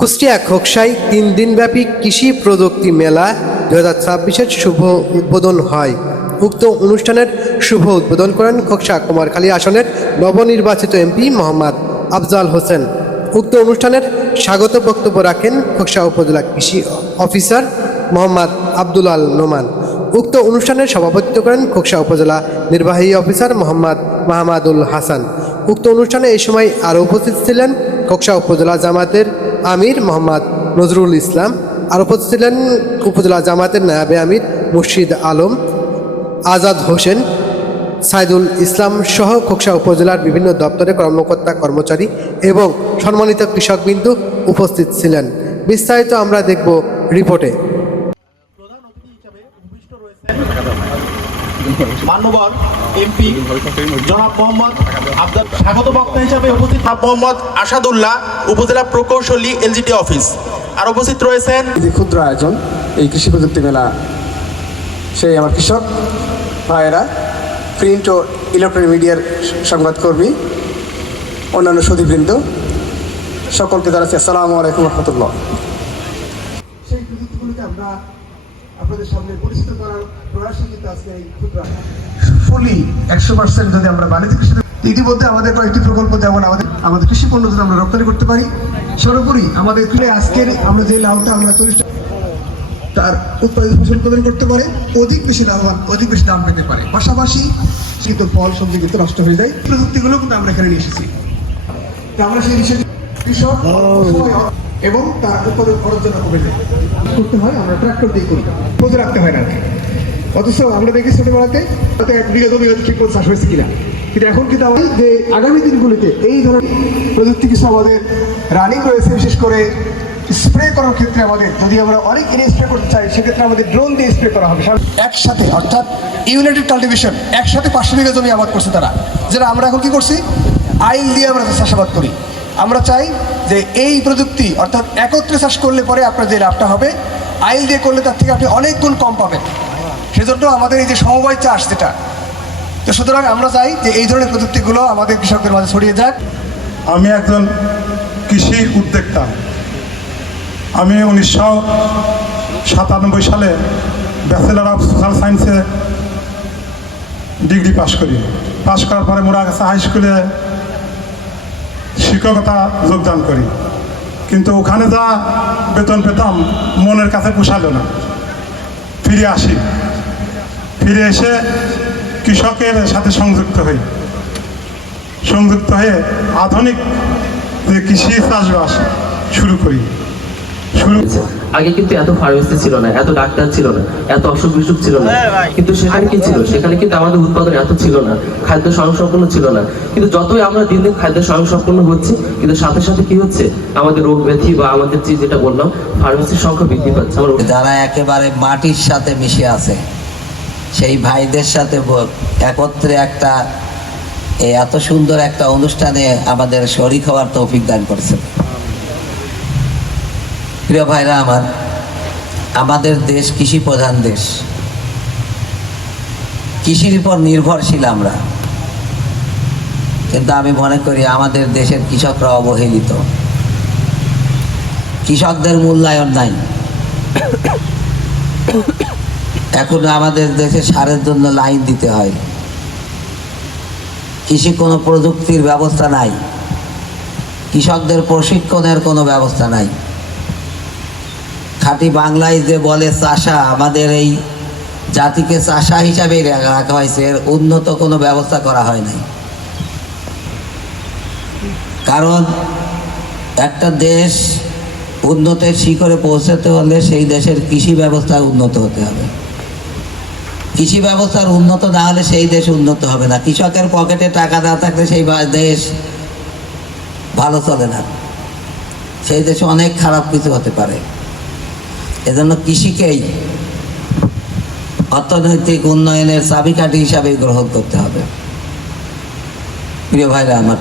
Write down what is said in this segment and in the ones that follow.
কুষ্টিয়া খোকসায় 3 দিনব্যাপী কৃষি প্রযুক্তি মেলা 2026-এর শুভ উদ্বোধন হয়। উক্ত অনুষ্ঠানের শুভ উদ্বোধন করেন খোকসা কুমারখালী আসনের নবনির্বাচিত এমপি মোহাম্মদ আফজাল হোসেন। উক্ত অনুষ্ঠানের স্বাগত বক্তব্য রাখেন খোকসা উপজেলা কৃষি অফিসার মোহাম্মদ আব্দুল আল নোমান। উক্ত অনুষ্ঠানের সভাপতিত্ব করেন খোকসা উপজেলা নির্বাহী অফিসার মোহাম্মদ মাহমুদুল হাসান। উক্ত অনুষ্ঠানে এই সময় আরও উপস্থিত ছিলেন খোকসা উপজেলা জামাতের আমির মোহাম্মদ নজরুল ইসলাম, আর উপস্থিত ছিলেন উপজেলা জামাতের নায়াবে আমির মুর্শিদ আলম, আজাদ হোসেন, সাইদুল ইসলাম সহ খোকসা উপজেলার বিভিন্ন দপ্তরের কর্মকর্তা কর্মচারী এবং সম্মানিত কৃষকবৃন্দ উপস্থিত ছিলেন। বিস্তারিত আমরা দেখব রিপোর্টে। প্রধান অতিথি হিসেবে উপবিষ্ট রয়েছেন মান্যবর এমপি জনাব মোহাম্মদ আফজাল। স্বাগত বক্তা হিসেবে উপস্থিত মোহাম্মদ আসাদুল্লাহ, উপজেলা প্রকৌশলী এলজিটি অফিস। আর উপস্থিত রয়েছেন যে ক্ষুদ্র আয়োজন এই কৃষি প্রযুক্তি মেলা, সেই আমার কৃষক ভাইয়েরা, প্রিন্ট ও ইলেকট্রনিক মিডিয়ার সংবাদকর্মী, অন্যান্য সুধীবৃন্দ, সকলকে জানাচ্ছি আসসালামু আলাইকুম রহমতুল্লাহ। সেই প্রযুক্তিগুলোকে আমরা আপনাদের সামনে পরিচিত করার প্রয়াসে কিন্তু আজকে এই ক্ষুদ্র ফুলি 100% যদি আমরা বাণিজ্যিক কৃষিতে ইতিমধ্যে আমাদের কয়েকটি প্রকল্প, যেমন আমাদের কৃষি পণ্য যদি আমরা রপ্তানি করতে পারি, সর্বোপরি আমাদের আজকের আমরা যে লাউটা আমরা 40 তার উৎপাদন উৎপাদন করতে পারে, অধিক বেশি লাভবান, অধিক বেশি দাম পেতে পারে। পাশাপাশি কিন্তু ফল সবজি কিন্তু নষ্ট হয়ে যায়। প্রযুক্তিগুলো কিন্তু আমরা এখানে নিয়ে এসেছি। আমরা সেই বিষয়ে কৃষক এবং তার উৎপাদন খরচ জন্য কমে যায় করতে হয়, আমরা ট্রাক্টর দিয়ে করি, খোঁজ রাখতে হয় না। অথচ আমরা দেখি ছোটবেলাতে তাতে এক বিঘা জমি ঠিক মতো চাষ হয়েছে কিনা, কিন্তু এখন কিন্তু আমাদের যে আগামী দিনগুলিতে এই ধরনের প্রযুক্তি কিছু আমাদের রানিং রয়েছে। বিশেষ করে স্প্রে করার ক্ষেত্রে আমাদের যদি আমরা অনেক এরিয়া স্প্রে করতে চাই, সেক্ষেত্রে আমাদের ড্রোন দিয়ে স্প্রে করা হবে একসাথে, অর্থাৎ ইউনাইটেড কাল্টিভেশন, একসাথে 500 বিঘা জমি আবাদ করছে তারা। যেটা আমরা এখন কি করছি, আইল দিয়ে আমরা চাষাবাদ করি। আমরা চাই যে এই প্রযুক্তি অর্থাৎ একত্রে চাষ করলে পরে আপনার যে লাভটা হবে, আইল দিয়ে করলে তার থেকে আপনি অনেক গুণ কম পাবেন। সেজন্য আমাদের এই যে সমবায় চাষ যেটা, তো সুতরাং আমরা চাই যে এই ধরনের প্রযুক্তিগুলো আমাদের কৃষকদের মাঝে ছড়িয়ে যাক। আমি একজন কৃষি উদ্যোক্তা। আমি 1997 সালে ব্যাচেলর অফ সোশ্যাল সায়েন্সে ডিগ্রি পাশ করি। পাশ করার পরে মোড়াগাছা হাই স্কুলে শিক্ষকতা যোগদান করি, কিন্তু ওখানে যা বেতন পেতাম মনের কাছে পোষালো না। ফিরে আসি, ফিরে এসে কৃষকের সাথে সংযুক্ত হয়ে আধুনিক যে কৃষি চাষবাস শুরু করি। আগে কিন্তু এত ফার্মেসি ছিল না, এত ডাক্তার ছিল না, এত অসুখ বিসুখ ছিল না, কিন্তু সেখানে কি ছিল, সেখানে কিন্তু আমাদের উৎপাদন এত ছিল না, খাদ্য স্বয়ংসম্পূর্ণ ছিল না। কিন্তু যতই আমরা দিন দিন খাদ্য স্বয়ংসম্পূর্ণ হচ্ছে, কিন্তু সাথে সাথে কি হচ্ছে, আমাদের রোগ ব্যাধি বা আমাদের যেটা বললাম ফার্মেসির সংখ্যা বৃদ্ধি পাচ্ছে। যারা একেবারে মাটির সাথে মিশে আছে, সেই ভাইদের সাথে একত্রে একটা এত সুন্দর একটা অনুষ্ঠানে আমাদের শরীক হওয়ার তৌফিক দান করেছে। প্রিয় ভাইরা আমার, আমাদের দেশ কৃষি প্রধান দেশ, কৃষির উপর নির্ভরশীল আমরা, কিন্তু আমি মনে করি আমাদের দেশের কৃষকরা অবহেলিত, কৃষকদের মূল্যায়ন নাই। এখন আমাদের দেশে সারের জন্য লাইন দিতে হয়, কৃষি কোনো প্রযুক্তির ব্যবস্থা নাই, কৃষকদের প্রশিক্ষণের কোনো ব্যবস্থা নাই। খাঁটি বাংলায় যে বলে চাষা, আমাদের এই জাতিকে চাষা হিসাবে রাখা হয়েছে, এর উন্নত কোনো ব্যবস্থা করা হয় নাই। কারণ একটা দেশ উন্নতের শিখরে পৌঁছাতে হলে সেই দেশের কৃষি ব্যবস্থা উন্নত হতে হবে। কৃষি ব্যবস্থার উন্নত না হলে সেই দেশ উন্নত হবে না। কৃষকের পকেটে টাকা না থাকলে সেই দেশ ভালো চলে না, সেই দেশে অনেক খারাপ কিছু হতে পারে। এজন্য কৃষিকেই অর্থনৈতিক উন্নয়নের চাবিকাঠি হিসাবে গ্রহণ করতে হবে। প্রিয় ভাইরা আমার,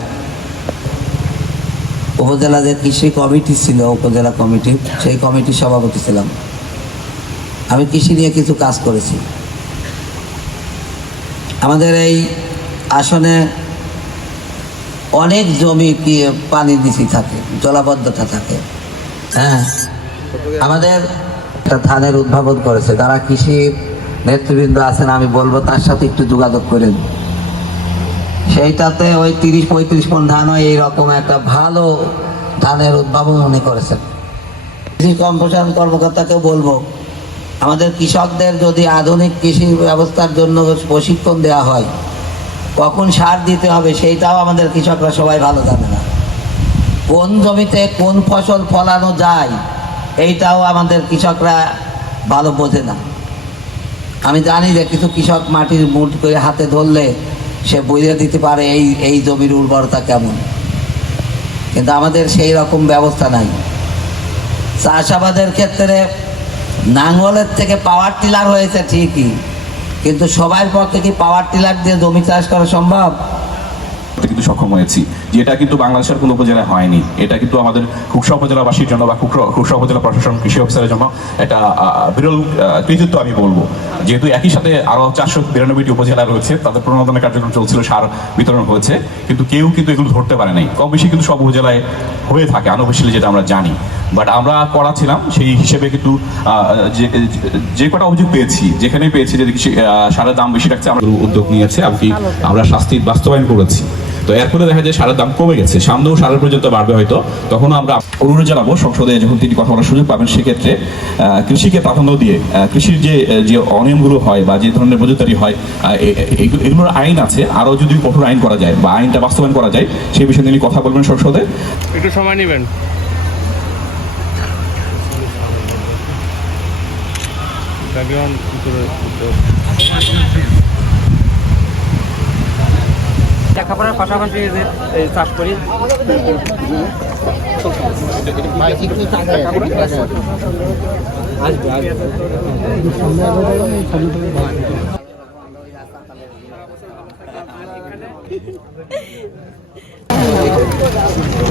উপজেলা যে কৃষি কমিটি ছিল, উপজেলা কমিটি, সেই কমিটির সভাপতি ছিলাম। আমি কৃষি নিয়ে কিছু কাজ করেছি। আমাদের এই আসনে অনেক জমি পানির নিচে থাকে, জলাবদ্ধতা থাকে। হ্যাঁ, আমাদের একটা ধানের উদ্ভাবন করেছে, যারা কৃষি নেতৃবৃন্দ আছেন আমি বলবো তার সাথে একটু যোগাযোগ করেন। সেইটাতে ওই 30-35 মণ ধান হয়, এইরকম একটা ভালো ধানের উদ্ভাবন উনি করেছেন। কৃষি সম্প্রসারণ কর্মকর্তাকে বলবো, আমাদের কৃষকদের যদি আধুনিক কৃষি ব্যবস্থার জন্য প্রশিক্ষণ দেওয়া হয়, কখন সার দিতে হবে সেইটাও আমাদের কৃষকরা সবাই ভালো জানে না। কোন জমিতে কোন ফসল ফলানো যায় এইটাও আমাদের কৃষকরা ভালো বোঝে না। আমি জানি যে কিছু কৃষক মাটির মুঠ করে হাতে ধরলে সে বুঝিয়ে দিতে পারে এই জমির উর্বরতা কেমন, কিন্তু আমাদের সেই রকম ব্যবস্থা নাই। চাষাবাদের ক্ষেত্রে নাঙ্গলের থেকে পাওয়ার টিলার হয়েছে ঠিকই, কিন্তু সবার পক্ষে কি পাওয়ার টিলার দিয়ে জমি চাষ করা সম্ভব? কিন্তু সক্ষম হয়েছি, যেটা কিন্তু বাংলাদেশের কোনো উপজেলায় হয়নি। এটা কিন্তু আমাদের খুকসা উপজেলাবাসীর জন্য বা খুকসা উপজেলা প্রশাসন কৃষি অফিসারের জন্য এটা বিরল কৃতিত্ব আমি বলবো। যেহেতু একই সাথে আরো 492টি উপজেলা রয়েছে, তাদের প্রণোদনের কার্যক্রম চলছিল, সার বিতরণ হয়েছে, কিন্তু কেউ কিন্তু এগুলো ধরতে পারে নাই। কম বেশি কিন্তু সব উপজেলায় হয়ে থাকে আনঅফিসিয়ালি, যেটা আমরা জানি। বাট আমরা করাছিলাম সেই হিসেবে কিন্তু যে কটা অভিযোগ পেয়েছি, যেখানে পেয়েছি যে সারের দাম বেশি রাখছে, আমরা উদ্যোগ নিয়েছে, আমরা শাস্তি বাস্তবায়ন করেছি। তো এর ফলে দেখা যায় সারের দাম কমে গেছে, সামনেও সারের পর্যন্ত বাড়বে হয়তো। তখন আমরা অনুরোধ জানাবো সংসদে যখন তিনি কথা বলার সুযোগ পাবেন, সেক্ষেত্রে কৃষিকে প্রাধান্য দিয়ে কৃষির যে অনিয়মগুলো হয় বা যে ধরনের মজুদারি হয়, এগুলোর আইন আছে, আরও যদি কঠোর আইন করা যায় বা আইনটা বাস্তবায়ন করা যায়, সেই বিষয়ে তিনি কথা বলবেন সংসদে। একটু সময় নেবেন। লেখাপড়ার পাশাপাশি চাষ করি।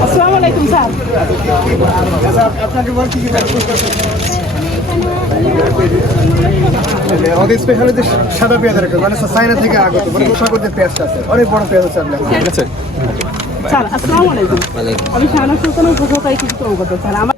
আসসালামু আলাইকুম স্যার। আমাদের স্পেশালি সাদা পেঁয়াজের মানে চায়না থেকে আগত, মানে সাগরের পেঁয়াজটা আছে, অনেক বড় পেঁয়াজ আছে আপনার। স্যার আসসালামু আলাইকুম। আমি শাহানা সুলতানা উপভোক্তা কৃষি কর্মকর্তা। স্যার আমার